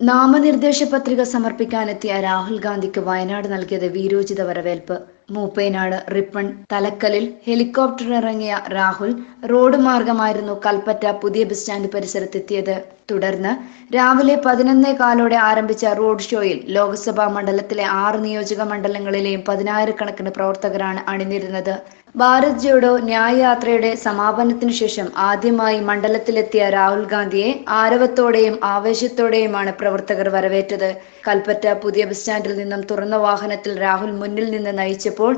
നാമനിർദ്ദേശ പത്രിക സമർപ്പിക്കാനെത്തിയ രാഹുൽ ഗാന്ധിക്ക് വയനാട് നൽകിയത് വീരോചിത വരവേൽപ്പ്. മൂപ്പൈനാട് റിപ്പൺ തലക്കലിൽ ഹെലികോപ്റ്റർ ഇറങ്ങിയ രാഹുൽ റോഡ് മാർഗമായിരുന്നു കൽപ്പറ്റ പുതിയ ബസ് സ്റ്റാൻഡ് പരിസരത്തെത്തിയത്. തുടർന്ന് രാവിലെ പതിനൊന്നേ കാലോടെ ആരംഭിച്ച റോഡ് ഷോയിൽ ലോക്സഭാ മണ്ഡലത്തിലെ ആറ് നിയോജക മണ്ഡലങ്ങളിലെയും പതിനായിരക്കണക്കിന് പ്രവർത്തകരാണ് അണിനിരുന്നത്. ഭാരത് ജോഡോ ന്യായയാത്രയുടെ സമാപനത്തിനു ശേഷം ആദ്യമായി മണ്ഡലത്തിലെത്തിയ രാഹുൽ ഗാന്ധിയെ ആരവത്തോടെയും ആവേശത്തോടെയുമാണ് പ്രവർത്തകർ വരവേറ്റത്. കൽപ്പറ്റ പുതിയ ബസ് സ്റ്റാൻഡിൽ നിന്നും തുറന്ന വാഹനത്തിൽ രാഹുൽ മുന്നിൽ നിന്ന് നയിച്ചപ്പോൾ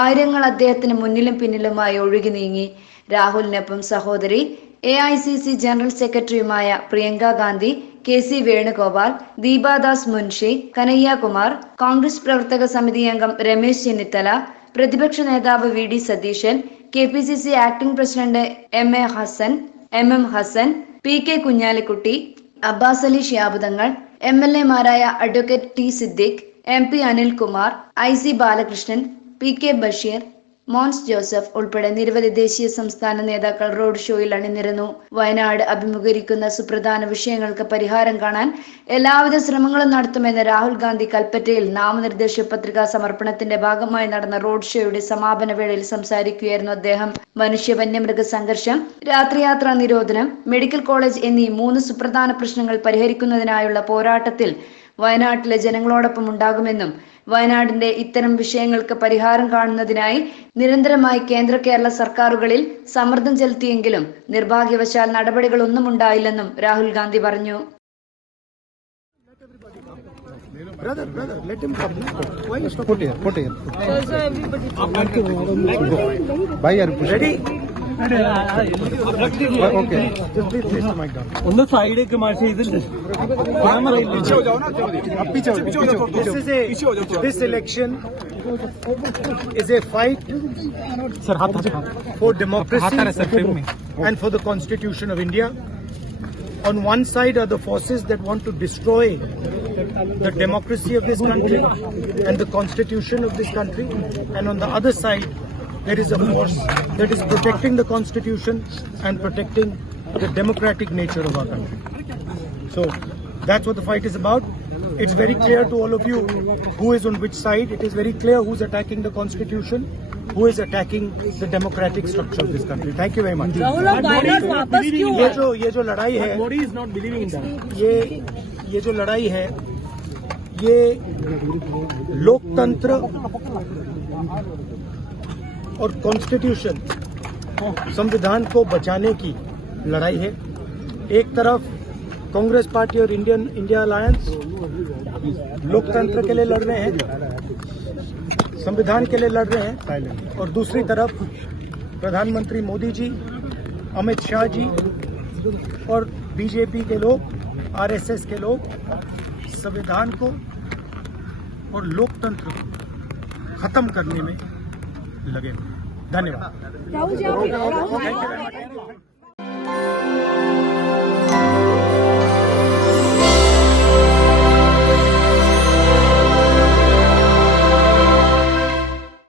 ആയിരങ്ങൾ അദ്ദേഹത്തിന് മുന്നിലും പിന്നിലുമായി ഒഴുകി നീങ്ങി. രാഹുലിനൊപ്പം സഹോദരി A I C C general സെക്രട്ടറിയുമായ പ്രിയങ്ക ഗാന്ധി കെ സി വേണുഗോപാൽ ദീപാദാസ് മുൻഷി കനയ്യകുമാർ കോൺഗ്രസ് പ്രവർത്തക സമിതി അംഗം രമേശ് ചെന്നിത്തല പ്രതിപക്ഷ നേതാവ് V D Satheesan K P C C acting president M A Hassan M M Hassan P K Kunhalikutty Abbas Ali ഷിയാബുദങ്ങൾ M L എമാരായ advocate T Siddique M P Anilkumar I C Balakrishnan P K Basheer Mons Joseph ഉൾപ്പെടെ നിരവധി ദേശീയ സംസ്ഥാന നേതാക്കൾ road ഷോയിൽ അണിനിരന്നു. വയനാട് അഭിമുഖീകരിക്കുന്ന സുപ്രധാന വിഷയങ്ങൾക്ക് പരിഹാരം കാണാൻ എല്ലാവിധ ശ്രമങ്ങളും നടത്തുമെന്ന് രാഹുൽ ഗാന്ധി കൽപ്പറ്റയിൽ നാമനിർദ്ദേശ പത്രികാ സമർപ്പണത്തിന്റെ ഭാഗമായി നടന്ന റോഡ് ഷോയുടെ സമാപന വേളയിൽ സംസാരിക്കുകയായിരുന്നു അദ്ദേഹം. മനുഷ്യ വന്യമൃഗ സംഘർഷം രാത്രിയാത്രാ നിരോധനം മെഡിക്കൽ കോളേജ് എന്നീ മൂന്ന് സുപ്രധാന പ്രശ്നങ്ങൾ പരിഹരിക്കുന്നതിനായുള്ള പോരാട്ടത്തിൽ വയനാട്ടിലെ ജനങ്ങളോടൊപ്പം ഉണ്ടാകുമെന്നും വയനാടിന്റെ ഇത്തരം വിഷയങ്ങൾക്ക് പരിഹാരം കാണുന്നതിനായി നിരന്തരമായി കേന്ദ്ര കേരള സർക്കാരുകളിൽ സമ്മർദ്ദം ചെലുത്തിയെങ്കിലും നിർഭാഗ്യവശാൽ നടപടികളൊന്നും ഉണ്ടായില്ലെന്നും രാഹുൽ ഗാന്ധി പറഞ്ഞു Brother, brother, let him come. Why you stop? Put here, put here. Put. ഒന്ന് സൈഡേക്ക് മാഷെ ഇതിൽ camera This election is a fight for democracy and for the Constitution of India. On one side are the forces that want to destroy the democracy of this country and the constitution of this country, and on the other side there is a force that is protecting the constitution and protecting the democratic nature of our country. So that's what the fight is about. It's very clear to all of you who is on which side. It is very clear who's attacking the constitution, who is attacking the democratic structure of this country. Thank you very much. Rahul अब वायनाड वापस क्यों ये जो ये जो लड़ाई है body is not believing in that ये ये जो लड़ाई है ये लोकतंत्र और कॉन्स्टिट्यूशन संविधान को बचाने की लड़ाई है। एक तरफ़ कांग्रेस पार्टी और इंडियन, इंडिया अलायंस लोकतंत्र के लिए लड़ रहे हैं, संविधान के लिए लड़ रहे हैं, और दूसरी तरफ़ प्रधानमंत्री मोदी जी, अमित शाह जी और बीजेपी के लोग, आरएसएस के लोग संविधान को और लोकतंत्र को खत्म करने में लगे। धन्यवाद।